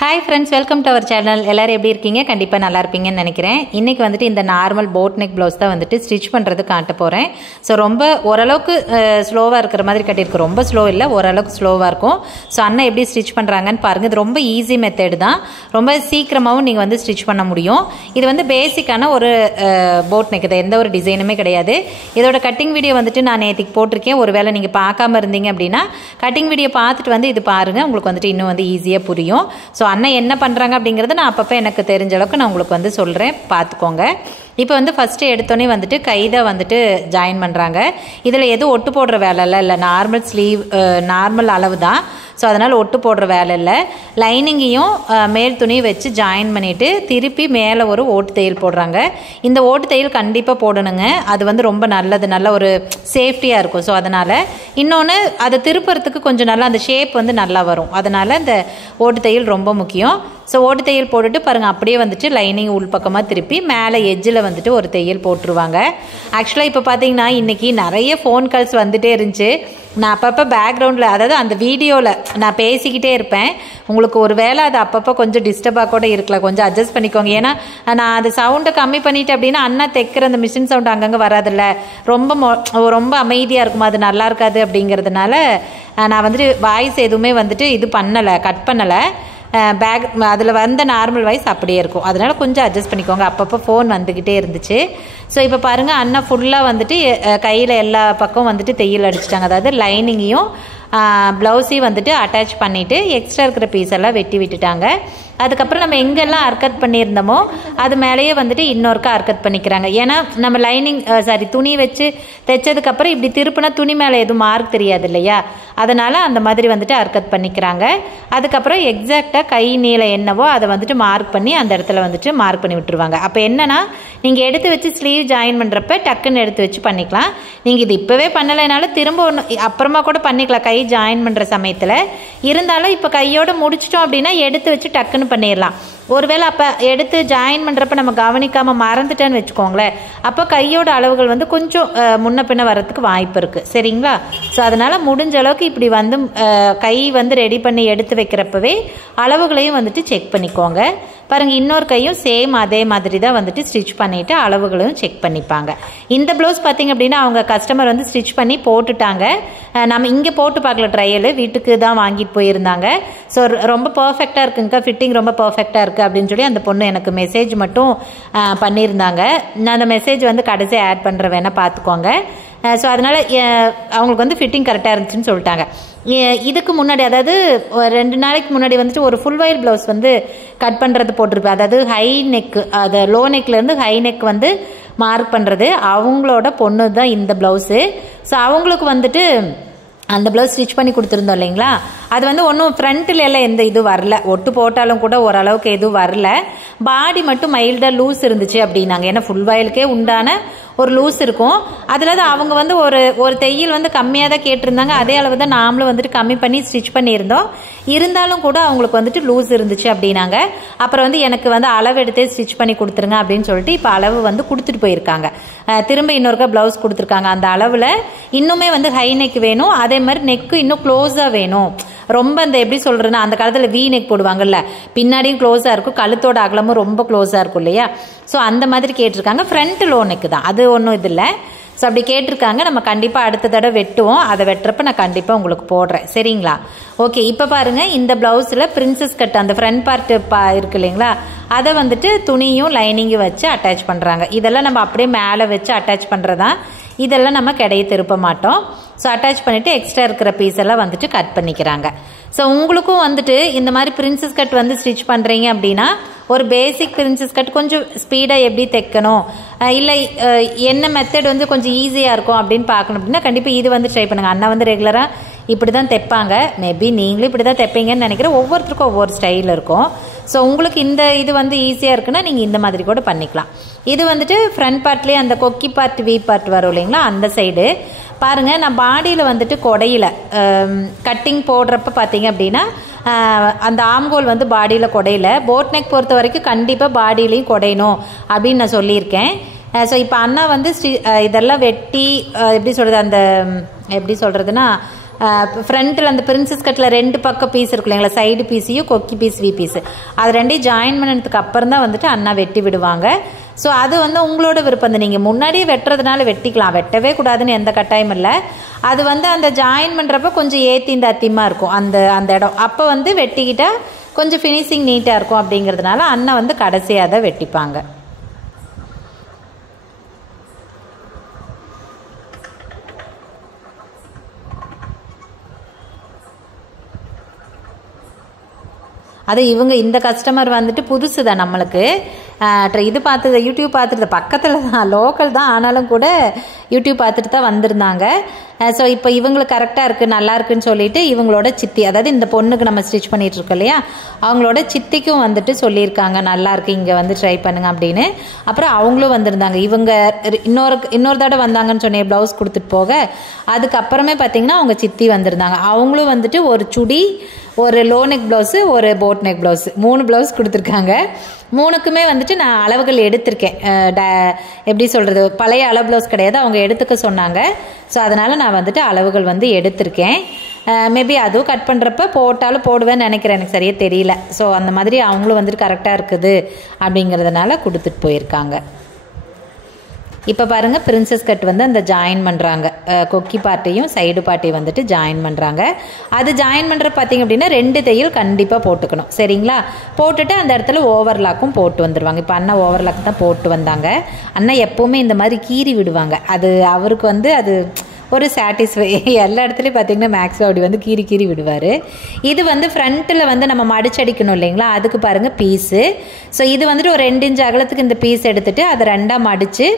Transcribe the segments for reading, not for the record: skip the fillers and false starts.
Hi friends, welcome to our channel. எல்லோரும் எப்படி இருக்கீங்க? கண்டிப்பாக நல்லா இருப்பீங்கன்னு நினைக்கிறேன். இன்றைக்கி வந்துட்டு இந்த நார்மல் போட் நெக் ப்ளவுஸ் தான் வந்துட்டு ஸ்டிச் பண்ணுறது காட்ட போகிறேன். ஸோ ரொம்ப ஓரளவுக்கு ஸ்லோவாக இருக்கிற மாதிரி கட்டியிருக்கு. ரொம்ப ஸ்லோ இல்லை, ஓரளவுக்கு ஸ்லோவாக இருக்கும். ஸோ அண்ணா எப்படி ஸ்டிச் பண்ணுறாங்கன்னு பாருங்கள். இது ரொம்ப ஈஸி மெத்தட் தான், ரொம்ப சீக்கிரமாகவும் நீங்கள் வந்து ஸ்டிச் பண்ண முடியும். இது வந்து பேசிக்கான ஒரு போட் நெக் தான், எந்த ஒரு டிசைனுமே கிடையாது. இதோட கட்டிங் வீடியோ வந்துட்டு நான் நேற்றுக்கு போட்டிருக்கேன். ஒரு வேளை நீங்கள் பார்க்காம இருந்தீங்க அப்படின்னா கட்டிங் வீடியோ பார்த்துட்டு வந்து இது பாருங்கள், உங்களுக்கு வந்துட்டு இன்னும் வந்து ஈஸியாக புரியும். ஸோ அண்ணன் என்ன பண்ணுறாங்க அப்படிங்கிறத நான் அப்பப்போ எனக்கு தெரிஞ்ச அளவுக்கு நான் உங்களுக்கு வந்து சொல்கிறேன், பார்த்துக்கோங்க. இப்போ வந்து ஃபஸ்ட்டு எடுத்தோடனே வந்துட்டு கைதை வந்துட்டு ஜாயின் பண்ணுறாங்க. இதில் எதுவும் ஒட்டு போடுற வேலை இல்லை, நார்மல் ஸ்லீவ் நார்மல் அளவு தான். ஸோ அதனால் ஒட்டு போடுற வேலை இல்லை. லைனிங்கையும் மேல் துணியை வச்சு ஜாயின் பண்ணிவிட்டு திருப்பி மேலே ஒரு ஓட்டு தையல் போடுறாங்க. இந்த ஓட்டு தையல் கண்டிப்பாக போடணுங்க, அது வந்து ரொம்ப நல்லது, நல்ல ஒரு சேஃப்டியாக இருக்கும். ஸோ அதனால் இன்னொன்று, அதை திருப்புறதுக்கு கொஞ்சம் நல்லா அந்த ஷேப் வந்து நல்லா வரும். அதனால் இந்த ஓட்டு தையல் ரொம்ப முக்கியம். ஸோ ஓட்டு தையல் போட்டுட்டு பாருங்கள், அப்படியே வந்துட்டு லைனிங் உள்பக்கமாக திருப்பி மேலே எஜ்ஜில் வந்துட்டு ஒரு தையல் போட்டுருவாங்க. ஆக்சுவலாக இப்போ பார்த்தீங்கன்னா இன்றைக்கி நிறைய ஃபோன் கால்ஸ் வந்துகிட்டே இருந்துச்சு. நான் அப்பப்போ பேக்ரவுண்டில், அதாவது அந்த வீடியோவில் நான் பேசிக்கிட்டே இருப்பேன். உங்களுக்கு ஒரு வேளை அது அப்பப்போ கொஞ்சம் டிஸ்டர்பாக கூட இருக்கலாம், கொஞ்சம் அட்ஜஸ்ட் பண்ணிக்கோங்க. ஏன்னா நான் அது சவுண்டை கம்மி பண்ணிட்டேன் அப்படின்னா அண்ணா தைக்கிற அந்த மிஷின் சவுண்ட் அங்கங்கே வராதில்ல, ரொம்ப அமைதியாக இருக்கும், அது நல்லா இருக்காது. அப்படிங்கிறதுனால நான் வந்துட்டு வாய்ஸ் எதுவுமே வந்துட்டு இது பண்ணலை, கட் பண்ணலை. அதில் வந்த நார்மல் வாய்ஸ் அப்படியே இருக்கும். அதனால் கொஞ்சம் அட்ஜஸ்ட் பண்ணிக்கோங்க, அப்பப்போ ஃபோன் வந்துக்கிட்டே இருந்துச்சு. ஸோ இப்போ பாருங்கள், அண்ணா ஃபுல்லாக வந்துட்டு கையில் எல்லா பக்கம் வந்துட்டு தையல் அடிச்சிட்டாங்க. அதாவது லைனிங்கையும் ப்ளவுஸையும் வந்துட்டு அட்டாச் பண்ணிவிட்டு எக்ஸ்ட்ரா இருக்கிற பீஸ் எல்லாம் வெட்டி விட்டுட்டாங்க. அதுக்கப்புறம் நம்ம எங்கெல்லாம் அர்க்கட் பண்ணியிருந்தோமோ அது மேலேயே வந்துட்டு இன்னொருக்கா அர்க்கட் பண்ணிக்கிறாங்க. ஏன்னா நம்ம லைனிங் துணி வச்சு தைச்சதுக்கப்புறம் இப்படி திருப்பினா துணி மேலே எதுவும் மார்க் தெரியாது இல்லையா, அதனால் அந்த மாதிரி வந்துட்டு அர்க்கட் பண்ணிக்கிறாங்க. அதுக்கப்புறம் எக்ஸாக்டாக கை நீளம் என்னவோ அதை வந்துட்டு மார்க் பண்ணி அந்த இடத்துல வந்துட்டு மார்க் பண்ணி விட்டுருவாங்க. அப்போ என்னன்னா, நீங்கள் எடுத்து வச்சு ஸ்லீவ் ஜாயின் பண்ணுறப்ப டக்குன்னு எடுத்து வச்சு பண்ணிக்கலாம். நீங்கள் இது இப்போவே பண்ணலைனாலும் திரும்ப ஒன்று அப்புறமா கூட பண்ணிக்கலாம் கை ஜாயின் பண்ணுற சமயத்தில். இருந்தாலும் இப்போ கையோடு முடிச்சிட்டோம் அப்படின்னா எடுத்து வச்சு டக்குன்னு பண்ணிடலாம். ஒருவேளை அப்போ எடுத்து ஜாயின் பண்ணுறப்ப நம்ம கவனிக்காமல் மறந்துட்டேன்னு வச்சுக்கோங்களேன், அப்போ கையோட அளவுகள் வந்து கொஞ்சம் முன்ன பின்ன வரத்துக்கு வாய்ப்பு இருக்குது, சரிங்களா? ஸோ அதனால் முடிஞ்ச அளவுக்கு இப்படி வந்து கை வந்து ரெடி பண்ணி எடுத்து வைக்கிறப்பவே அளவுகளையும் வந்துட்டு செக் பண்ணிக்கோங்க. பாருங்கள், இன்னொரு கையும் சேம் அதே மாதிரி தான் வந்துட்டு ஸ்டிச் பண்ணிவிட்டு அளவுகளையும் செக் பண்ணிப்பாங்க. இந்த ப்ளவுஸ் பார்த்திங்க அப்படின்னா அவங்க கஸ்டமர் வந்து ஸ்டிச் பண்ணி போட்டுட்டாங்க. நம்ம இங்கே போட்டு பார்க்கல, ட்ரையல் வீட்டுக்கு தான் வாங்கிட்டு போயிருந்தாங்க. ஸோ ரொம்ப பர்ஃபெக்டாக இருக்குங்கக்கா, ஃபிட்டிங் ரொம்ப பர்ஃபெக்டாக இருக்குது அப்படின்னு சொல்லி அந்த பொண்ணு எனக்கு மெசேஜ் மட்டும் பண்ணியிருந்தாங்க. நான் அந்த மெசேஜ் வந்து கடைசியாக ஆட் பண்ணுற வேணால் பார்த்துக்கோங்க. ஸோ அதனால் அவங்களுக்கு வந்து ஃபிட்டிங் கரெக்டாக இருந்துச்சுன்னு சொல்லிட்டாங்க. இதுக்கு முன்னாடி, அதாவது 2 நாளைக்கு முன்னாடி வந்துட்டு ஒரு ஃபுல் வயர் ப்ளவுஸ் வந்து கட் பண்ணுறது போட்டிருப்பேன். அதாவது ஹை நெக்கு, அது லோ நெக்லேருந்து ஹை நெக் வந்து மார்க் பண்ணுறது, அவங்களோட பொண்ணு தான் இந்த ப்ளவுஸு. ஸோ அவங்களுக்கு வந்துட்டு அந்த ப்ளவுஸ் ஸ்டிச் பண்ணி கொடுத்துருந்தோம் இல்லைங்களா, அது வந்து ஒன்றும் ஃப்ரண்ட்டில் எல்லாம் எந்த இது வரல, ஒட்டு போட்டாலும் கூட ஓரளவுக்கு எதுவும் வரல. பாடி மட்டும் மைல்டாக லூஸ் இருந்துச்சு அப்படின்னாங்க. ஏன்னா ஃபுல் வயலுக்கே உண்டான ஒரு லூஸ் இருக்கும். அதில் தான் அவங்க வந்து ஒரு தையல் வந்து கம்மியாக தான் கேட்டிருந்தாங்க. அதே அளவு தான் நாமளும் வந்துட்டு கம்மி பண்ணி ஸ்டிச் பண்ணியிருந்தோம். இருந்தாலும் கூட அவங்களுக்கு வந்துட்டு லூஸ் இருந்துச்சு அப்படின்னாங்க. அப்புறம் வந்து எனக்கு வந்து அளவு எடுத்தே ஸ்டிச் பண்ணி கொடுத்துருங்க அப்படின்னு சொல்லிட்டு இப்போ அளவு வந்து கொடுத்துட்டு போயிருக்காங்க. திரும்ப இன்னொருக்கா ப்ளவுஸ் கொடுத்துருக்காங்க. அந்த அளவில் இன்னுமே வந்து ஹை நெக் வேணும், அதே மாதிரி நெக்கு இன்னும் க்ளோஸாக வேணும். ரொம்ப அந்த எப்படி சொல்கிறேன்னா, அந்த காலத்தில் வி நெக் போடுவாங்கல்ல, பின்னாடியும் க்ளோஸாக இருக்கும், கழுத்தோட அகலமும் ரொம்ப க்ளோஸாக இருக்கும் இல்லையா. ஸோ அந்த மாதிரி கேட்டிருக்காங்க. ஃப்ரண்ட் லோ நெக்கு தான், அது ஒன்றும் இது இல்லை. ஸோ அப்படி கேட்டிருக்காங்க. நம்ம கண்டிப்பாக அடுத்த தடவை வெட்டுவோம், அதை வெட்டுறப்ப நான் கண்டிப்பாக உங்களுக்கு போடுறேன், சரிங்களா? ஓகே, இப்போ பாருங்கள், இந்த ப்ளவுஸில் பிரின்சஸ் கட் அந்த ஃப்ரண்ட் பார்ட் இருக்கு இல்லைங்களா, அதை வந்துட்டு துணியும் லைனிங்கும் வச்சு அட்டாச் பண்ணுறாங்க. இதெல்லாம் நம்ம அப்படியே மேலே வச்சு அட்டாச் பண்ணுறதா, இதெல்லாம் நம்ம கிடையை திருப்ப மாட்டோம். ஸோ அட்டாச் பண்ணிவிட்டு எக்ஸ்ட்ரா இருக்கிற பீஸ் எல்லாம் வந்துட்டு கட் பண்ணிக்கிறாங்க. ஸோ உங்களுக்கும் வந்துட்டு இந்த மாதிரி பிரின்சஸ் கட் வந்து ஸ்டிச் பண்ணுறீங்க அப்படின்னா ஒரு பேசிக் பிரின்சஸ் கட் கொஞ்சம் ஸ்பீடாக எப்படி தைக்கணும், இல்லை என்ன மெத்தட் வந்து கொஞ்சம் ஈஸியாக இருக்கும் அப்படின்னு பார்க்கணும் அப்படின்னா கண்டிப்பாக இது வந்து ட்ரை பண்ணுங்கள். அண்ணா வந்து ரெகுலராக இப்படி தான் தைப்பாங்க. மேபி நீங்களும் இப்படி தான் தைப்பீங்கன்னு நினைக்கிறேன். ஒவ்வொருத்தருக்கும் ஒவ்வொரு ஸ்டைல் இருக்கும். ஸோ உங்களுக்கு இந்த இது வந்து ஈஸியாக இருக்குன்னா நீங்கள் இந்த மாதிரி கூட பண்ணிக்கலாம். இது வந்துட்டு ஃப்ரண்ட் பார்ட்லேயே அந்த கொக்கி பார்ட் வி பார்ட் வரும் இல்லைங்களா, அந்த சைடு பாருங்கள். நான் பாடியில் வந்துட்டு கொடையில் கட்டிங் போடுறப்ப பார்த்தீங்க அப்படின்னா அந்த ஆம்கோல் வந்து பாடியில் கொடையில், போட் நெக் பொறுத்த வரைக்கும் கண்டிப்பாக பாடியிலையும் கொடையணும் அப்படின்னு நான் சொல்லியிருக்கேன். ஸோ இப்போ அண்ணா வந்து இதெல்லாம் வெட்டி எப்படி சொல்கிறது, அந்த எப்படி சொல்கிறதுனா ஃப்ரண்ட்டில் அந்த பிரின்சஸ் கட்டில் 2 பக்கம் பீஸ் இருக்கு இல்லைங்களா, சைடு பீஸையும் கொக்கி பீஸ் வி பீஸ், அது ரெண்டையும் ஜாயின் பண்ணதுக்கு அப்புறம் தான் வந்துட்டு அண்ணா வெட்டி விடுவாங்க. ஸோ அது வந்து உங்களோட விருப்பம் தான். நீங்கள் முன்னாடியே வெட்டுறதுனால வெட்டிக்கலாம், வெட்டவே கூடாதுன்னு எந்த கட்டாயம் இல்லை. அது வந்து அந்த ஜாயின் பண்ணுறப்ப கொஞ்சம் ஏற்றி இந்த அத்தியமாக இருக்கும் அந்த இடம், அப்போ வந்து வெட்டிக்கிட்டால் கொஞ்சம் ஃபினிஷிங் நீட்டாக இருக்கும். அப்படிங்கிறதுனால அண்ணா வந்து கடைசியாக தான் வெட்டிப்பாங்க. அது இவங்க இந்த கஸ்டமர் வந்துட்டு புதுசு தான் நம்மளுக்கு. இது பார்த்துது, யூடியூப் பார்த்துட்டு பக்கத்தில் தான், லோக்கல் தான், ஆனாலும் கூட யூடியூப் பார்த்துட்டு தான் வந்திருந்தாங்க. ஸோ இப்போ இவங்களுக்கு கரெக்டாக இருக்குது, நல்லா இருக்குன்னு சொல்லிட்டு இவங்களோட சித்தி, அதாவது இந்த பொண்ணுக்கு நம்ம ஸ்டிச் பண்ணிகிட்டு இருக்கோம் இல்லையா, அவங்களோட சித்திக்கும் வந்துட்டு சொல்லியிருக்காங்க நல்லா இருக்கு, இங்கே வந்து ட்ரை பண்ணுங்க அப்படின்னு. அப்புறம் அவங்களும் வந்திருந்தாங்க. இவங்க இன்னொரு தடவை வந்தாங்கன்னு சொன்னேன் ப்ளவுஸ் கொடுத்துட்டு போக, அதுக்கப்புறமே பார்த்தீங்கன்னா அவங்க சித்தி வந்திருந்தாங்க. அவங்களும் வந்துட்டு ஒரு சுடி, ஒரு லோ நெக் ப்ளவுஸு, ஒரு போட் நெக் ப்ளவுஸு, 3 ப்ளவுஸ் கொடுத்துருக்காங்க. 3க்குமே வந்துட்டு நான் அளவுகள் எடுத்திருக்கேன். எப்படி சொல்கிறது, பழைய அளவு ப்ளவுஸ் கிடையாது, அவங்க எடுத்துக்க சொன்னாங்க. ஸோ அதனால் நான் வந்துட்டு அளவுகள் வந்து எடுத்திருக்கேன். மேபி அதுவும் கட் பண்ணுறப்ப போட்டாலும் போடுவேன்னு நினைக்கிறேன், எனக்கு சரியாக தெரியல. ஸோ அந்த மாதிரி அவங்களும் வந்துட்டு கரெக்டாக இருக்குது அப்படிங்கிறதுனால கொடுத்துட்டு போயிருக்காங்க. இப்போ பாருங்கள், பிரின்சஸ் கட் வந்து அந்த ஜாயின் பண்ணுறாங்க, கொக்கி பார்ட்டையும் சைடு பார்ட்டையும் வந்துட்டு ஜாயின் பண்ணுறாங்க. அது ஜாயின் பண்ணுற பார்த்திங்க அப்படின்னா 2 தையல் கண்டிப்பாக போட்டுக்கணும், சரிங்களா? போட்டுட்டு அந்த இடத்துல ஓவர்லாக்கும் போட்டு வந்துடுவாங்க. இப்போ அண்ணா ஓவர்லாக் தான் போட்டு வந்தாங்க. அண்ணா எப்போவுமே இந்த மாதிரி கீறி விடுவாங்க, அது அவருக்கு வந்து அது ஒரு சாட்டிஸ்ஃபை. எல்லா இடத்துலையும் பார்த்திங்கன்னா மேக்ஸிமம் அப்படி வந்து கீறி கீறி விடுவார். இது வந்து ஃப்ரண்ட்டில் வந்து நம்ம மடிச்சடிக்கணும் இல்லைங்களா, அதுக்கு பாருங்கள் பீஸு. ஸோ இது வந்துட்டு ஒரு 2 இன்ச் அகலத்துக்கு இந்த பீஸ் எடுத்துகிட்டு அதை 2ஆக மடித்து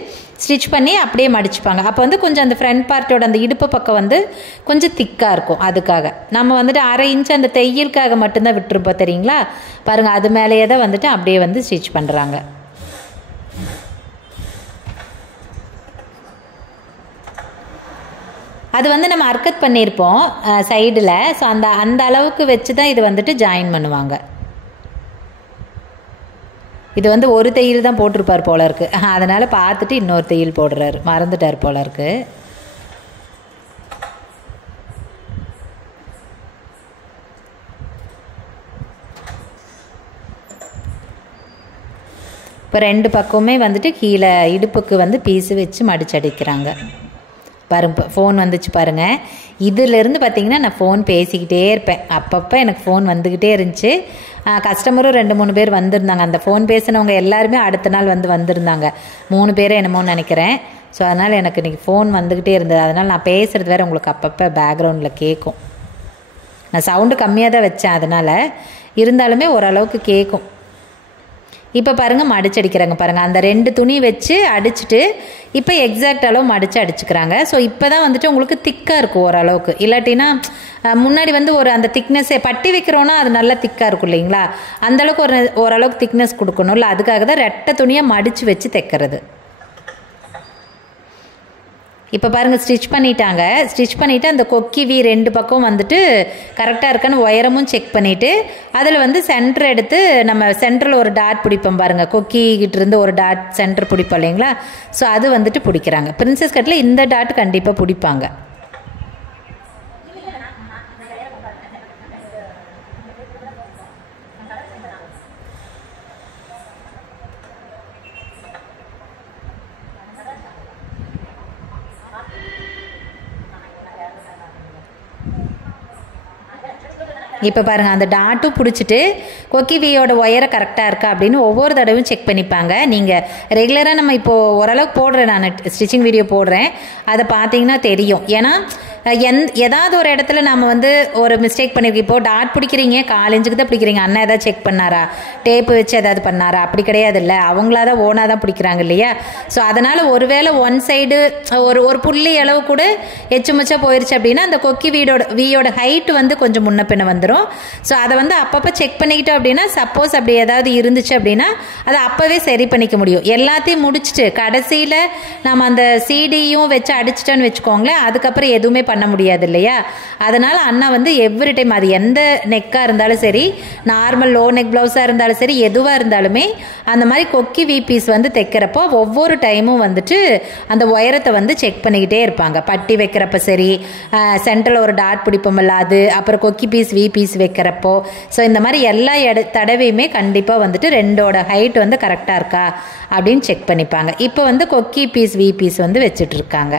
ஸ்டிச் பண்ணி அப்படியே மடிச்சுப்பாங்க. அப்போ வந்து கொஞ்சம் அந்த ஃப்ரண்ட் பார்ட்டோட அந்த இடுப்பு பக்கம் வந்து கொஞ்சம் திக்காக இருக்கும். அதுக்காக நம்ம வந்துட்டு 1/2 இன்ச் அந்த தையலுக்காக மட்டும்தான் விட்டுருப்போம் தெரியுங்களா. பாருங்கள், அது மேலேயே தான் வந்துட்டு அப்படியே வந்து ஸ்டிச் பண்ணுறாங்க. அது வந்து நம்ம அர்க்கத் பண்ணியிருப்போம் சைடில். ஸோ அந்த அளவுக்கு வச்சு தான் இது வந்துட்டு ஜாயின் பண்ணுவாங்க. இது வந்து ஒரு தையல் தான் போட்டிருப்பார் போல இருக்கு, அதனால் பார்த்துட்டு இன்னொரு தையல் போடுறாரு, மறந்துட்டார் போல இருக்கு. இப்போ 2 பக்கமுமே வந்துட்டு கீழே இடுப்புக்கு வந்து பீஸு வச்சு மடிச்சடிக்கிறாங்க. பாருங்க, ஃபோன் வந்துச்சு பாருங்கள். இதிலேருந்து பார்த்தீங்கன்னா நான் ஃபோன் பேசிக்கிட்டே இருப்பேன், அப்பப்போ எனக்கு ஃபோன் வந்துக்கிட்டே இருந்துச்சு. கஸ்டமரும் 2-3 பேர் வந்திருந்தாங்க. அந்த ஃபோன் பேசினவங்க எல்லாருமே அடுத்த நாள் வந்திருந்தாங்க, 3 பேர் என்னமோன்னு நினைக்கிறேன். ஸோ அதனால் எனக்கு இன்றைக்கி ஃபோன் வந்துக்கிட்டே இருந்தது. அதனால் நான் பேசுகிறது வேறு உங்களுக்கு அப்பப்போ பேக்ரவுண்டில் கேட்கும். நான் சவுண்டு கம்மியாக தான் வச்சேன், அதனால் இருந்தாலுமே ஓரளவுக்கு கேட்கும். இப்போ பாருங்கள், மடிச்சடிக்கிறாங்க பாருங்கள். அந்த 2 துணி வச்சு அடிச்சுட்டு இப்போ எக்ஸாக்ட் அளவு மடித்து அடிச்சுக்கிறாங்க. ஸோ இப்போ தான் வந்துட்டு உங்களுக்கு திக்காக இருக்கும் ஓரளவுக்கு. இல்லாட்டினா முன்னாடி வந்து ஒரு அந்த திக்னஸ்ஸே பட்டி வைக்கிறோன்னா அது நல்லா திக்காக இருக்கும் இல்லைங்களா, அந்தளவுக்கு ஓரளவுக்கு திக்னஸ் கொடுக்கணும்ல, அதுக்காக தான் 2 துணியை மடித்து வச்சு தைக்கிறது. இப்போ பாருங்கள், ஸ்டிச் பண்ணிட்டாங்க. ஸ்டிச் பண்ணிவிட்டு அந்த கொக்கி வி 2 பக்கம் வந்துட்டு கரெக்டாக இருக்கான்னு உயரமும் செக் பண்ணிவிட்டு அதில் வந்து சென்டர் எடுத்து நம்ம சென்டரில் ஒரு டாட் பிடிப்போம் பாருங்கள், கொக்கிக்கிட்டேருந்து ஒரு டாட் சென்டர் பிடிப்போம் இல்லைங்களா. ஸோ அது வந்துட்டு பிடிக்கிறாங்க. பிரின்சஸ் கட்டில் இந்த டாட் கண்டிப்பாக பிடிப்பாங்க. இப்போ பாருங்கள், அந்த டாட்டும் பிடிச்சிட்டு கொக்கி வியோட ஒயரை கரெக்டாக இருக்கா அப்படின்னு ஒவ்வொரு தடவையும் செக் பண்ணிப்பாங்க. நீங்கள் ரெகுலராக நம்ம இப்போது ஓரளவுக்கு போடுறேன், நான் ஸ்டிச்சிங் வீடியோ போடுறேன், அதை பார்த்தீங்கன்னா தெரியும். ஏன்னா ஏதாவது ஒரு இடத்துல நம்ம வந்து ஒரு மிஸ்டேக் பண்ணியிருக்கோம். இப்போது டாட் பிடிக்கிறீங்க, 4 இன்ச்சுக்கு தான் பிடிக்கிறீங்க, அண்ணா ஏதாவது செக் பண்ணாரா, டேப்பு வச்சு ஏதாவது பண்ணாரா, அப்படி கிடையாது இல்லை, அவங்களா தான் ஓனாக தான் பிடிக்கிறாங்க இல்லையா. ஸோ அதனால் ஒருவேளை ஒன் சைடு ஒரு புள்ளி அளவு கூட எச்சுமுச்சா போயிடுச்சு அப்படின்னா அந்த கொக்கி வியோட ஹைட்டு வந்து கொஞ்சம் முன்ன பின்ன வந்துடும். ஸோ அதை வந்து அப்பப்போ செக் பண்ணிக்கிட்டோம் அப்படின்னா சப்போஸ் அப்படி ஏதாவது இருந்துச்சு அப்படின்னா அதை அப்போவே சரி பண்ணிக்க முடியும். எல்லாத்தையும் முடிச்சுட்டு கடைசியில் நம்ம அந்த சீடியும் வச்சு அடிச்சிட்டோன்னு வச்சுக்கோங்களேன், அதுக்கப்புறம் எதுவுமே பண்ண முடியாது இல்லையா. அதனால் அண்ணா வந்து எவ்ரி டைம் அது எந்த நெக்காக இருந்தாலும் சரி, நார்மல் லோ நெக் ப்ளவுஸாக இருந்தாலும் சரி, எதுவாக இருந்தாலுமே அந்த மாதிரி கொக்கி வி பீஸ் வந்து தைக்கிறப்போ ஒவ்வொரு டைமும் வந்துட்டு அந்த உயரத்தை வந்து செக் பண்ணிக்கிட்டே இருப்பாங்க. பட்டி வைக்கிறப்ப சரி, சென்டரில் ஒரு டாட் பிடிப்போம்ல அது, அப்புறம் கொக்கி பீஸ் வி பீஸ் வைக்கிறப்போ, ஸோ இந்த மாதிரி எல்லா தடவையுமே கண்டிப்பாக வந்துட்டு ரெண்டோட ஹைட் வந்து கரெக்டாக இருக்கா அப்படின்னு செக் பண்ணிப்பாங்க. இப்போ வந்து கொக்கி பீஸ் வி பீஸ் வந்து வச்சுட்ருக்காங்க.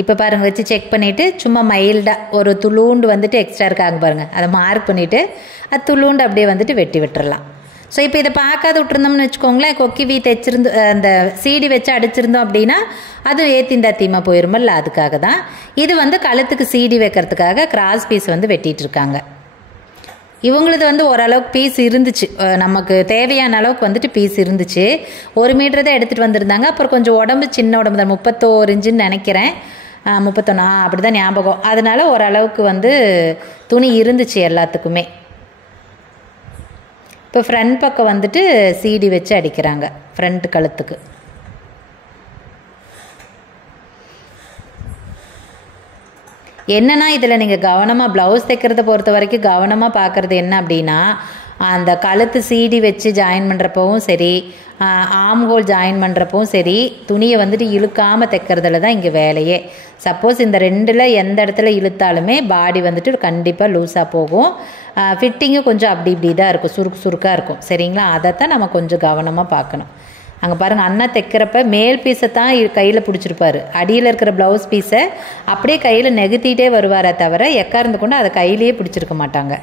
இப்போ பாருங்கள் வச்சு செக் பண்ணிவிட்டு சும்மா மைல்டாக ஒரு துளூண்டு வந்துட்டு எக்ஸ்ட்ரா இருக்காங்க பாருங்கள், அதை மார்க் பண்ணிவிட்டு அது துளூண்டு அப்படியே வந்துட்டு வெட்டி விட்டுறலாம். ஸோ இப்போ இதை பார்க்காத விட்டுருந்தோம்னு வச்சுக்கோங்களேன், கொக்கி வீ தைச்சிருந்து அந்த சீடி வச்சு அடிச்சிருந்தோம் அப்படின்னா அது ஏத்திந்தாத்தியமாக போயிருமில்ல, அதுக்காக தான். இது வந்து கழுத்துக்கு சீடி வைக்கிறதுக்காக கிராஸ் பீஸ் வந்து வெட்டிகிட்டு இருக்காங்க. இவங்களது வந்து ஓரளவுக்கு பீஸ் இருந்துச்சு, நமக்கு தேவையான அளவுக்கு வந்துட்டு பீஸ் இருந்துச்சு. 1 மீட்டர் தான் எடுத்துகிட்டு வந்திருந்தாங்க. அப்புறம் கொஞ்சம் உடம்பு சின்ன உடம்பு தான், 31 இன்ச்சுன்னு நினைக்கிறேன், 31 அப்படி தான் ஞாபகம். அதனால ஓரளவுக்கு வந்து துணி இருந்துச்சு எல்லாத்துக்குமே. இப்போ ஃப்ரண்ட் பக்கம் வந்துட்டு சீடி வச்சு அடிக்கிறாங்க ஃப்ரண்ட் கழுத்துக்கு. என்னன்னா இதில் நீங்கள் கவனமாக ப்ளவுஸ் தைக்கிறத பொறுத்த வரைக்கும் கவனமாக பார்க்குறது என்ன அப்படின்னா, அந்த கழுத்து சீடி வச்சு ஜாயின் பண்ணுறப்பவும் சரி, ஆம் ஹோல் ஜாயின் பண்ணுறப்பவும் சரி, துணியை வந்துட்டு இழுக்காமல் தைக்கிறதுல தான் இங்கே வேலையே. சப்போஸ் இந்த ரெண்டில் எந்த இடத்துல இழுத்தாலுமே பாடி வந்துட்டு கண்டிப்பாக லூஸாக போகும். ஃபிட்டிங்கும் கொஞ்சம் அப்படி இப்படி தான் இருக்கும், சுருக்காக இருக்கும். சரிங்களா, அதைத்தான் நம்ம கொஞ்சம் கவனமாக பார்க்கணும். அங்கே பாருங்கள், அண்ணா தைக்கிறப்ப மேல் பீஸை தான் கையில் பிடிச்சிருப்பார், அடியில் இருக்கிற ப்ளவுஸ் பீஸை அப்படியே கையில் நெகுத்திகிட்டே வருவாரே தவிர எக்கார்ந்து கொண்டு அதை கையிலேயே பிடிச்சிருக்க மாட்டாங்க.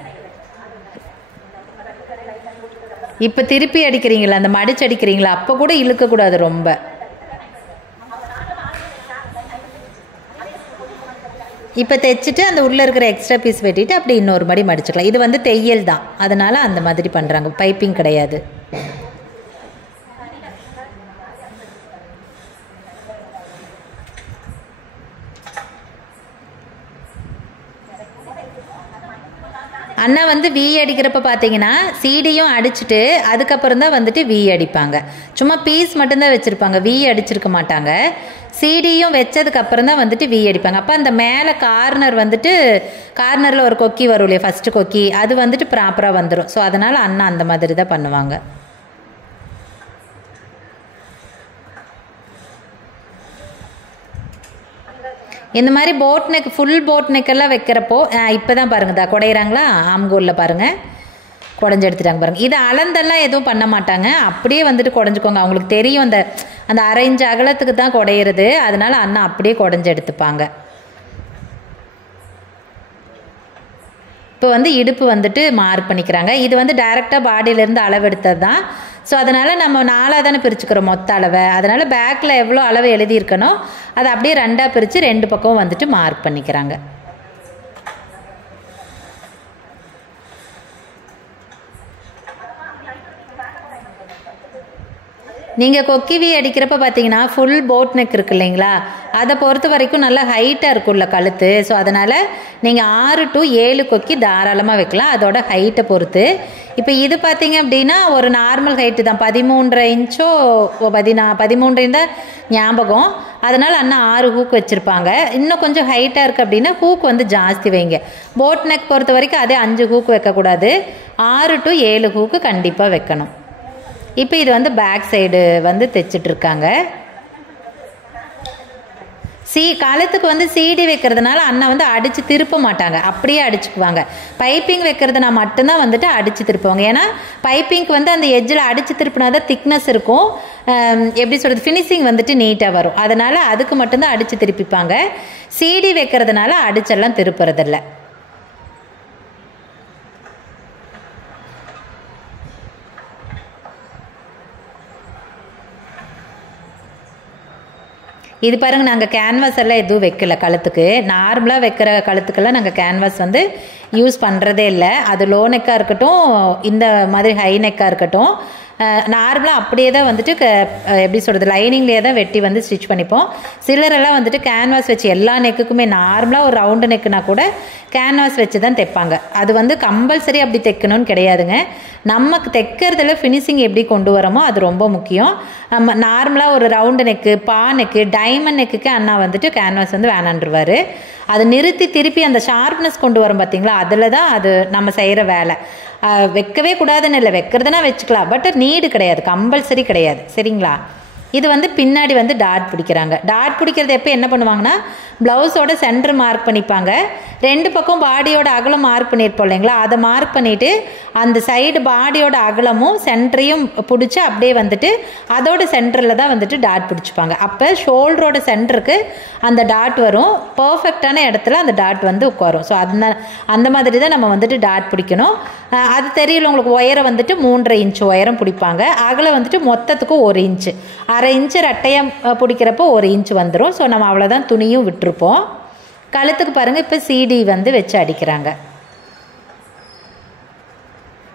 இப்போ திருப்பி அடிக்கிறீங்களா, அந்த மடிச்சு அடிக்கிறீங்களா, அப்போ கூட இழுக்கக்கூடாது ரொம்ப. இப்போ தைச்சிட்டு அந்த உள்ளே இருக்கிற எக்ஸ்ட்ரா பீஸ் வெட்டிட்டு அப்படி இன்னொரு மடி மடிச்சுக்கலாம். இது வந்து தையல் தான், அதனால் அந்த மாதிரி பண்ணுறாங்க, பைப்பிங் கிடையாது. அண்ணா வந்து வி அடிக்கிறப்ப பார்த்தீங்கன்னா சீடியும் அடிச்சுட்டு அதுக்கப்புறம் தான் வந்துட்டு வி அடிப்பாங்க. சும்மா பீஸ் மட்டும்தான் வச்சுருப்பாங்க, வி அடிச்சிருக்க மாட்டாங்க. சீடியும் வச்சதுக்கப்புறம் தான் வந்துட்டு வி அடிப்பாங்க. அப்போ அந்த மேலே கார்னர் வந்துட்டு கார்னரில் ஒரு கொக்கி வரும் இல்லையா, ஃபஸ்ட்டு கொக்கி, அது வந்துட்டு ப்ராப்பராக வந்துடும். ஸோ அதனால் அண்ணா அந்த மாதிரி தான் பண்ணுவாங்க. இந்த மாதிரி போட் நெக், ஃபுல் போட் நெக்கெல்லாம் வைக்கிறப்போ இப்போ தான் பாருங்கதா குடையிறாங்களா, ஆம்கோலில் பாருங்கள் குடஞ்சி எடுத்துட்டாங்க பாருங்கள். இது அளந்தெல்லாம் எதுவும் பண்ண மாட்டாங்க, அப்படியே வந்துட்டு குடஞ்சிக்கோங்க. அவங்களுக்கு தெரியும் அந்த அந்த 1/2 இன்ச் அகலத்துக்கு தான் குடையிறது, அதனால் அண்ணா அப்படியே குடஞ்சி எடுத்துப்பாங்க. இப்போ வந்து இடுப்பு வந்துட்டு மார்க் பண்ணிக்கிறாங்க. இது வந்து டைரெக்டாக பாடியிலேருந்து அளவு எடுத்தது தான். ஸோ அதனால் நம்ம 4ஆக தானே பிரிச்சுக்கிறோம் மொத்த அளவை, அதனால் பேக்கில் எவ்வளோ அளவு எழுதியிருக்கணும் அதை அப்படியே 2ஆக பிரித்து 2 பக்கம் வந்துட்டு மார்க் பண்ணிக்கிறாங்க. நீங்கள் கொக்கிவி அடிக்கிறப்ப பார்த்தீங்கன்னா ஃபுல் போட் நெக் இருக்குது இல்லைங்களா, அதை பொறுத்த வரைக்கும் நல்லா ஹைட்டாக இருக்கும்ல கழுத்து. ஸோ அதனால் நீங்கள் 6 to 7 கொக்கி தாராளமாக வைக்கலாம், அதோட ஹைட்டை பொறுத்து. இப்போ இது பார்த்தீங்க அப்படின்னா ஒரு நார்மல் ஹைட்டு தான், 13.5 இன்ச்சோ 13 தான் ஞாபகம். அதனால் அண்ணா 6 ஹூக் வச்சுருப்பாங்க. இன்னும் கொஞ்சம் ஹைட்டாக இருக்குது அப்படின்னா ஹூக் வந்து ஜாஸ்தி வைங்க. போட் நெக் பொறுத்த வரைக்கும் அதே 5 ஹூக் வைக்கக்கூடாது, 6 to 7 ஹூக்கு கண்டிப்பாக வைக்கணும். இப்போ இது வந்து பேக் சைடு வந்து தைச்சிட்ருக்காங்க. கழுத்துக்கு வந்து சீடி வைக்கிறதுனால அண்ணா வந்து அடித்து திருப்ப மாட்டாங்க, அப்படியே அடிச்சுக்குவாங்க. பைப்பிங் வைக்கிறதுனா மட்டும்தான் வந்துட்டு அடித்து திருப்புவாங்க. ஏன்னா பைப்பிங்க்கு வந்து அந்த எட்ஜில் அடித்து திருப்பினா தான் திக்னஸ் இருக்கும், எப்படி சொல்கிறது, ஃபினிஷிங் வந்துட்டு நீட்டாக வரும். அதனால் அதுக்கு மட்டும்தான் அடித்து திருப்பிப்பாங்க. சீடி வைக்கிறதுனால அடிச்செல்லாம் திருப்புறதில்லை. இது பாருங்கள், நாங்கள் கேன்வாஸ் எல்லாம் எதுவும் வைக்கல கழுத்துக்கு. நார்மலாக வைக்கிற கழுத்துக்கெல்லாம் நாங்கள் கேன்வாஸ் வந்து யூஸ் பண்ணுறதே இல்லை. அது லோ நெக்காக இருக்கட்டும், இந்த மாதிரி ஹை நெக்காக இருக்கட்டும், நார்மலாக அப்படியே தான் வந்துட்டு எப்படி சொல்கிறது, லைனிங்லேயே தான் வெட்டி வந்து ஸ்டிச் பண்ணிப்போம். சிலரெல்லாம் வந்துட்டு கேன்வாஸ் வச்சு எல்லா நெக்குக்குமே நார்மலாக ஒரு ரவுண்டு நெக்குனா கூட கேன்வாஸ் வச்சு தான் தைப்பாங்க. அது வந்து கம்பல்சரி அப்படி தைக்கணும்னு கிடையாதுங்க. நமக்கு தைக்கிறதுல ஃபினிஷிங் எப்படி கொண்டு வரோமோ அது ரொம்ப முக்கியம். நம்ம நார்மலாக ஒரு ரவுண்டு நெக்கு, பா நெக்கு, டைமண்ட் நெக்குக்கு அண்ணா வந்துட்டு கேன்வாஸ் வந்து வேணான்றுவார். அதை நிறுத்தி திருப்பி அந்த ஷார்ப்னஸ் கொண்டு வரும் பார்த்தீங்களா, அதில் தான் அது நம்ம செய்கிற வேலை. வைக்கவே கூடாதுன்னு இல்லை, வைக்கிறதுனா வச்சுக்கலாம், பட் நீடு கிடையாது, கம்பல்சரி கிடையாது. சரிங்களா? இது வந்து பின்னாடி வந்து டாட் பிடிக்கிறாங்க. டாட் பிடிக்கிறது எப்போ என்ன பண்ணுவாங்கன்னா, ப்ளவுஸோட சென்டர் மார்க் பண்ணிப்பாங்க. 2 பக்கம் பாடியோட அகலம் மார்க் பண்ணியிருப்போம் இல்லைங்களா, அதை மார்க் பண்ணிவிட்டு அந்த சைடு பாடியோட அகலமும் சென்டரையும் பிடிச்சி அப்படியே வந்துட்டு அதோட சென்டரில் தான் வந்துட்டு டாட் பிடிச்சிப்பாங்க. அப்போ ஷோல்டரோட சென்டருக்கு அந்த டாட் வரும், பர்ஃபெக்டான இடத்துல அந்த டாட் வந்து உட்காரும். ஸோ அந்த மாதிரி தான் நம்ம வந்துட்டு டாட் பிடிக்கணும். அது தெரியல உங்களுக்கு, உயரம் வந்துட்டு 3.5 இன்ச்சு உயரம் பிடிப்பாங்க. அகலம் வந்துட்டு மொத்தத்துக்கு 1 இன்ச்சு, 1/2 இன்ச்சு ரெட்டையாக பிடிக்கிறப்போ 1 இன்ச்சு வந்துடும். ஸோ நம்ம அவ்வளோதான் துணியும் விட்டுருப்போம். கழுத்துக்கு பாருங்கள், இப்போ CD வந்து வச்சு அடிக்கிறாங்க.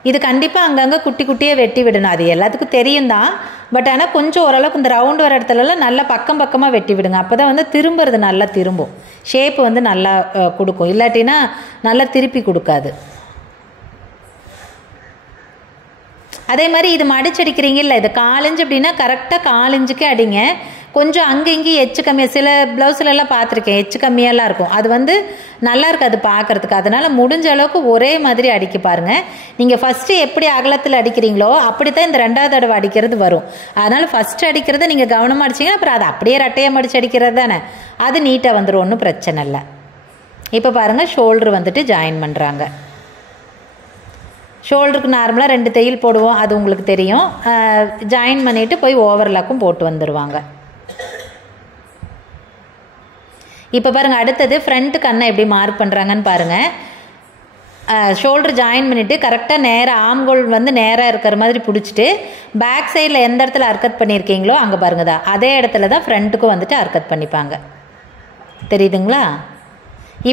இது கண்டிப்பாக அங்கங்கே குட்டி குட்டியாக வெட்டி விடணும், அது எல்லாத்துக்கும் தெரியும் தான். பட் ஆனால் கொஞ்சம் ஓரளவுக்கு இந்த ரவுண்டு வர இடத்துலலாம் நல்லா பக்கம் பக்கமாக வெட்டி விடுங்க. அப்போ தான் வந்து திரும்புறது நல்லா திரும்பும், ஷேப்பு வந்து நல்லா கொடுக்கும். இல்லாட்டினா நல்லா திருப்பி கொடுக்காது. அதே மாதிரி இது மடிச்சடிக்கிறீங்கல்ல, இது 4 இன்ச்சு அப்படின்னா கரெக்டாக 4 இன்ச்சுக்கே அடிங்க. கொஞ்சம் அங்கே இங்கேயும் எச்சு கம்மியாக, சில ப்ளவுஸ்லலாம் பார்த்துருக்கேன் எச்சு கம்மியாலாம் இருக்கும், அது வந்து நல்லா இருக்காது பார்க்குறதுக்கு. அதனால் முடிஞ்ச அளவுக்கு ஒரே மாதிரி அடிக்க பாருங்கள். நீங்கள் ஃபஸ்ட்டு எப்படி அகலத்தில் அடிக்கிறீங்களோ அப்படி தான் இந்த 2வது தடவை அடிக்கிறது வரும். அதனால் ஃபஸ்ட்டு அடிக்கிறத நீங்கள் கவனமாக அடிச்சிங்கன்னா அப்புறம் அது அப்படியே ரெட்டையாக மடித்து அடிக்கிறது தானே, அது நீட்டாக வந்துடும், ஒன்றும் பிரச்சனை இல்லை. இப்போ பாருங்கள், ஷோல்டர் வந்துட்டு ஜாயின் பண்ணுறாங்க. ஷோல்டருக்கு நார்மலாக 2 தையல் போடுவோம், அது உங்களுக்கு தெரியும். ஜாயின் பண்ணிவிட்டு போய் ஓவர்லாக்கும் போட்டு வந்துடுவாங்க. இப்போ பாருங்கள், அடுத்தது ஃப்ரண்ட்டுக்கு அண்ணா எப்படி மார்க் பண்ணுறாங்கன்னு பாருங்கள். ஷோல்டர் ஜாயின் பண்ணிவிட்டு கரெக்டாக நேராக ஆம்கோல் வந்து நேராக இருக்கிற மாதிரி பிடிச்சிட்டு பேக் சைடில் எந்த இடத்துல அர்க்கத் பண்ணியிருக்கீங்களோ அங்கே பாருங்கதா, அதே இடத்துல தான் ஃப்ரண்ட்டுக்கும் வந்துட்டு அர்க்கத் பண்ணிப்பாங்க. தெரியுதுங்களா?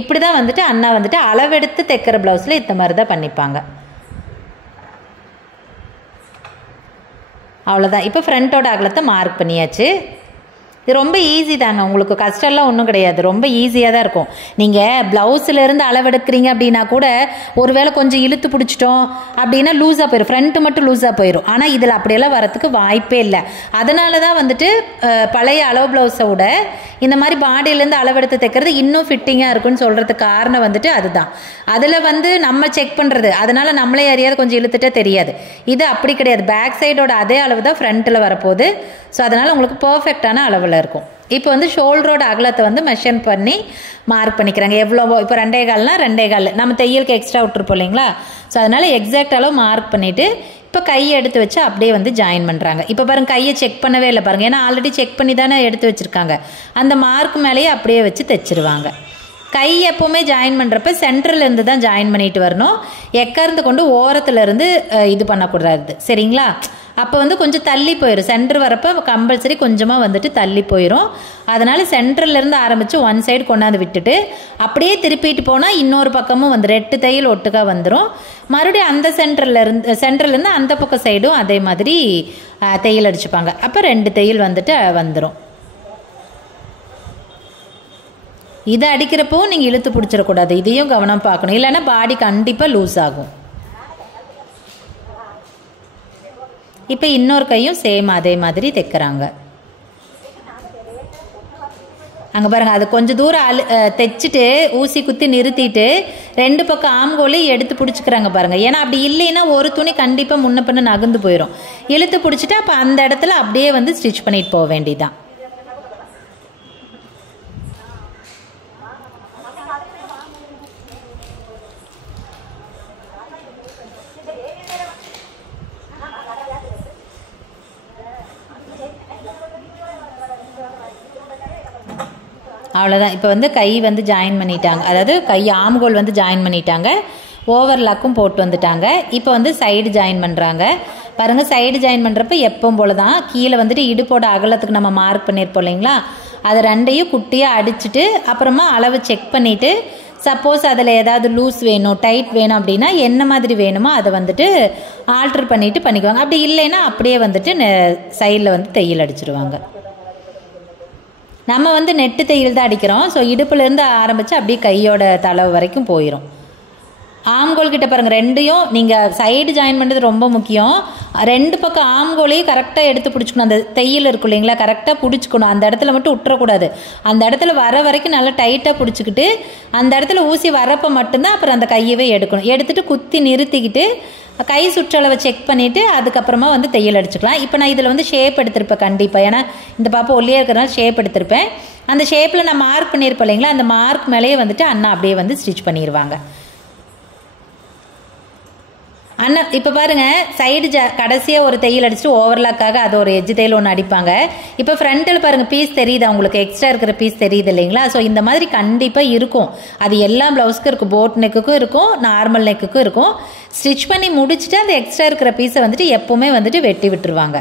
இப்படி தான் வந்துட்டு அண்ணா வந்துட்டு அளவெடுத்து தைக்கிற ப்ளவுஸில் இந்த மாதிரி தான் பண்ணிப்பாங்க. அவ்வளோதான். இப்போ ஃப்ரண்ட்டோட அகலத்தை மார்க் பண்ணியாச்சு. இது ரொம்ப ஈஸி தாங்க, உங்களுக்கு கஷ்டம்லாம் ஒன்றும் கிடையாது, ரொம்ப ஈஸியாக தான் இருக்கும். நீங்கள் ப்ளவுஸிலேருந்து அளவெடுக்கிறீங்க அப்படின்னா கூட ஒருவேளை கொஞ்சம் இழுத்து பிடிச்சிட்டோம் அப்படின்னா லூஸாக போயிடும், ஃப்ரண்ட்டு மட்டும் லூஸாக போயிடும். ஆனால் இதில் அப்படியெல்லாம் வரத்துக்கு வாய்ப்பே இல்லை. அதனால தான் வந்துட்டு பழைய அளவு ப்ளவுஸை விட இந்த மாதிரி பாடியிலேருந்து அளவெடுத்து தைக்கிறது இன்னும் ஃபிட்டிங்காக இருக்குன்னு சொல்கிறதுக்கு காரணம் வந்துட்டு அதுதான். அதில் வந்து நம்ம செக் பண்ணுறது, அதனால் நம்மளே அறியாத கொஞ்சம் இழுத்துட்டே தெரியாது. இது அப்படி கிடையாது, பேக் சைடோட அதே அளவு தான் ஃப்ரண்ட்டில் வரப்போகுது. ஸோ அதனால் உங்களுக்கு பர்ஃபெக்டான அளவில் இருக்கும். இப்போ வந்து ஷோல்டரோட அகலத்தை வந்து மெஷர் பண்ணி மார்க் பண்ணிக்கிறாங்க. எவ்வளோ இப்போ 2.25னா 2.25 நம்ம தையலுக்கு எக்ஸ்ட்ரா விட்டுருப்போம் இல்லைங்களா. ஸோ அதனால் எக்ஸாக்ட் அளவு மார்க் பண்ணிவிட்டு இப்போ கையை எடுத்து வச்சு அப்படியே வந்து ஜாயின் பண்ணுறாங்க. இப்போ பாருங்கள், கையை செக் பண்ணவே இல்லை பாருங்கள், ஏன்னா ஆல்ரெடி செக் பண்ணி தானே எடுத்து வச்சுருக்காங்க. அந்த மார்க் மேலேயே அப்படியே வச்சு தைச்சிருவாங்க. கை எப்போவுமே ஜாயின் பண்ணுறப்ப சென்டர்லேருந்து தான் ஜாயின் பண்ணிட்டு வரணும், எக்கர்ந்து கொண்டு ஓரத்துலேருந்து இது பண்ணக்கூடாது. சரிங்களா? அப்போ வந்து கொஞ்சம் தள்ளி போயிடும், சென்டர் வரப்போ கம்பல்சரி கொஞ்சமாக வந்துட்டு தள்ளி போயிடும். அதனால் சென்டர்லேருந்து ஆரம்பித்து 1 சைடு கொண்டாந்து விட்டுட்டு அப்படியே திருப்பிட்டு போனால் இன்னொரு பக்கமும் வந்து 2 தையல் ஒட்டுக்கா வந்துடும். மறுபடியும் அந்த சென்டர்லேருந்து அந்த பக்கம் சைடும் அதே மாதிரி தையல் அடிச்சுப்பாங்க. அப்போ 2 தையல் வந்துட்டு வந்துடும். இதை அடிக்கிறப்போ நீங்கள் இழுத்து பிடிச்சிடக்கூடாது, இதையும் கவனம் பார்க்கணும், இல்லைன்னா பாடி கண்டிப்பாக லூஸ் ஆகும். இப்போ இன்னொரு கையும் சேம் அதே மாதிரி தைக்கிறாங்க. அங்கே பாருங்கள், அது கொஞ்சம் தூரம் தைச்சிட்டு ஊசி குத்தி நிறுத்திட்டு 2 பக்கம் ஆம்கோலையும் எடுத்து பிடிச்சிக்கிறாங்க பாருங்கள். ஏன்னா அப்படி இல்லைன்னா ஒரு துணி கண்டிப்பாக முன்ன பின்ன நகர்ந்து போயிடும். இழுத்து பிடிச்சிட்டு அப்போ அந்த இடத்துல அப்படியே வந்து ஸ்டிச் பண்ணிட்டு போக வேண்டியதுதான். அவ்வளோதான். இப்போ வந்து கை வந்து ஜாயின் பண்ணிட்டாங்க, அதாவது கை ஆம்கோல் வந்து ஜாயின் பண்ணிட்டாங்க, ஓவர்லாக்கும் போட்டு வந்துட்டாங்க. இப்போ வந்து சைடு ஜாயின் பண்ணுறாங்க பாருங்கள். சைடு ஜாயின் பண்ணுறப்ப எப்பவும் போல தான் கீழே வந்துட்டு இடுப்போட அகலத்துக்கு நம்ம மார்க் பண்ணியிருப்போம் இல்லைங்களா, அதை 2ஐயும் குட்டியாக அடிச்சுட்டு அப்புறமா அளவு செக் பண்ணிவிட்டு சப்போஸ் அதில் ஏதாவது லூஸ் வேணும் டைட் வேணும் அப்படின்னா என்ன மாதிரி வேணுமோ அதை வந்துட்டு ஆல்ட்ரு பண்ணிவிட்டு பண்ணிக்குவாங்க. அப்படி இல்லைன்னா அப்படியே வந்துட்டு சைடில் வந்து தையல் அடிச்சிருவாங்க. நம்ம வந்து நெட்டு தையல் தான் அடிக்கிறோம். ஸோ இடுப்புலேருந்து ஆரம்பித்து அப்படியே கையோட தலை வரைக்கும் போயிடும். ஆம்கோல் கிட்ட பாருங்கள், ரெண்டையும் நீங்கள் சைடு ஜாயின் பண்ணுறது ரொம்ப முக்கியம். ரெண்டு பக்கம் ஆம்கோலையும் கரெக்டாக எடுத்து பிடிச்சிக்கணும். அந்த தையல் இருக்கும் இல்லைங்களா, கரெக்டாக பிடிச்சிக்கணும். அந்த இடத்துல மட்டும் விட்டுறக்கூடாது. அந்த இடத்துல வர வரைக்கும் நல்லா டைட்டாக பிடிச்சிக்கிட்டு அந்த இடத்துல ஊசி வரப்போ மட்டும்தான் அப்புறம் அந்த கையவே எடுக்கணும். எடுத்துகிட்டு குத்தி நிறுத்திக்கிட்டு கை சுற்றளவை செக் பண்ணிவிட்டு அதுக்கப்புறமா வந்து தையல் அடிச்சுக்கலாம். இப்போ நான் இதில் வந்து ஷேப் எடுத்திருப்பேன் கண்டிப்பாக. ஏன்னா இந்த பாப்பா ஒல்லியாக இருக்கிறனால ஷேப் எடுத்திருப்பேன். அந்த ஷேப்பில் நான் மார்க் பண்ணியிருப்பேன் இல்லைங்களா, அந்த மார்க் மேலேயே வந்துட்டு அண்ணா அப்படியே வந்து ஸ்டிச் பண்ணிடுவாங்க. அண்ணா இப்போ பாருங்கள், சைடு கடைசியாக ஒரு தையல் அடிச்சுட்டு ஓவர்லாக்காக அது ஒரு எஜ்ஜு தையல் ஒன்று அடிப்பாங்க. இப்போ ஃப்ரண்ட்டில் பாருங்கள் பீஸ் தெரியுது அவங்களுக்கு, எக்ஸ்ட்ரா இருக்கிற பீஸ் தெரியுது இல்லைங்களா. ஸோ இந்த மாதிரி கண்டிப்பாக இருக்கும். அது எல்லா ப்ளவுஸ்க்கும் இருக்கும். போட் நெக்குக்கும் இருக்கும், நார்மல் நெக்குக்கும் இருக்கும். ஸ்டிச் பண்ணி முடிச்சுட்டு அந்த எக்ஸ்ட்ரா இருக்கிற பீஸை வந்துட்டு எப்போவுமே வந்துட்டு வெட்டி விட்டுருவாங்க.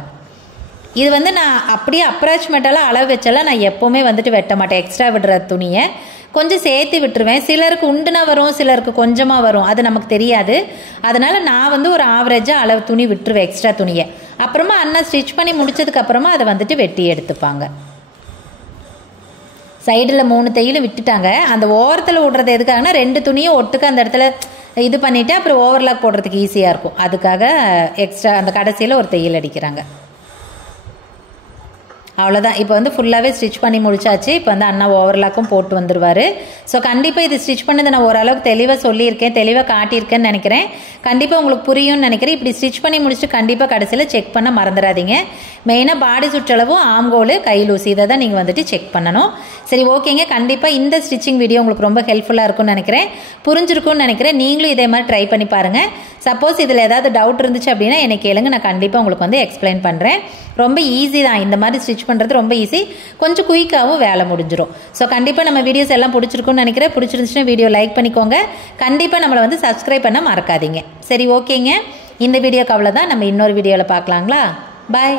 இது வந்து நான் அப்படியே அப்ராக்சிமேட்டாலாம் அளவு வச்சாலாம் நான் எப்போவுமே வந்துட்டு வெட்ட மாட்டேன். எக்ஸ்ட்ரா விடுற துணியை கொஞ்சம் சேர்த்து விட்டுருவேன். சிலருக்கு உண்டுனா வரும், சிலருக்கு கொஞ்சமாக வரும், அது நமக்கு தெரியாது. அதனால் நான் வந்து ஒரு ஆவரேஜாக அளவு துணி விட்டுருவேன், எக்ஸ்ட்ரா துணியை. அப்புறமா அண்ணா ஸ்டிச் பண்ணி முடிச்சதுக்கப்புறமா அதை வந்துட்டு வெட்டி எடுத்துப்பாங்க. சைடில் 3 தையலும் விட்டுட்டாங்க. அந்த ஓரத்தில் விடுறது எதுக்காகனா 2 துணியும் ஒட்டுக்க அந்த இடத்துல இது பண்ணிவிட்டு அப்புறம் ஓவர்லாக் போடுறதுக்கு ஈஸியாக இருக்கும். அதுக்காக எக்ஸ்ட்ரா அந்த கடைசியில் ஒரு தையல் அடிக்கிறாங்க. அவ்வளோதான். இப்போ வந்து ஃபுல்லாகவே ஸ்டிச் பண்ணி முடிச்சாச்சு. இப்போ வந்து அண்ணா ஓவர்லாக்கும் போட்டு வந்துடுவார். ஸோ கண்டிப்பாக இது ஸ்டிச் பண்ணது நான் ஓரளவுக்கு தெளிவாக சொல்லியிருக்கேன், தெளிவாக காட்டியிருக்கேன்னு நினைக்கிறேன். கண்டிப்பாக உங்களுக்கு புரியும்னு நினைக்கிறேன். இப்படி ஸ்டிச் பண்ணி முடிச்சுட்டு கண்டிப்பாக கடைசியில் செக் பண்ண மறந்துடாதீங்க. மெயினாக பாடி சுற்றளவும் ஆம்கோல் கை லூசி இதை தான் நீங்கள் வந்துட்டு செக் பண்ணணும். சரி, ஓகேங்க. கண்டிப்பாக இந்த ஸ்டிச்சிங் வீடியோ உங்களுக்கு ரொம்ப ஹெல்ப்ஃபுல்லாக இருக்கும்னு நினைக்கிறேன், புரிஞ்சிருக்கும்னு நினைக்கிறேன். நீங்களும் இதே மாதிரி ட்ரை பண்ணி பாருங்கள். சப்போஸ் இதில் ஏதாவது டவுட் இருந்துச்சு அப்படின்னா என்னை கேளுங்க, நான் கண்டிப்பாக உங்களுக்கு வந்து எக்ஸ்பிளைன் பண்ணுறேன். ரொம்ப ஈஸி தான், இந்த மாதிரி ஸ்டிச் பண்ணுறது ரொம்ப ஈஸி, கொஞ்சம் குயிக்காகவும் வேலை முடிஞ்சிடும். ஸோ கண்டிப்பாக நம்ம வீடியோஸ் எல்லாம் பிடிச்சிருக்குன்னு நினைக்கிறேன். பிடிச்சிருந்துச்சுன்னா வீடியோ லைக் பண்ணிக்கோங்க. கண்டிப்பாக நம்மளை வந்து சப்ஸ்கிரைப் பண்ண மறக்காதீங்க. சரி, ஓகேங்க. இந்த வீடியோக்கு அவ்வளோதான். நம்ம இன்னொரு வீடியோவில் பார்க்கலாங்களா? பாய்.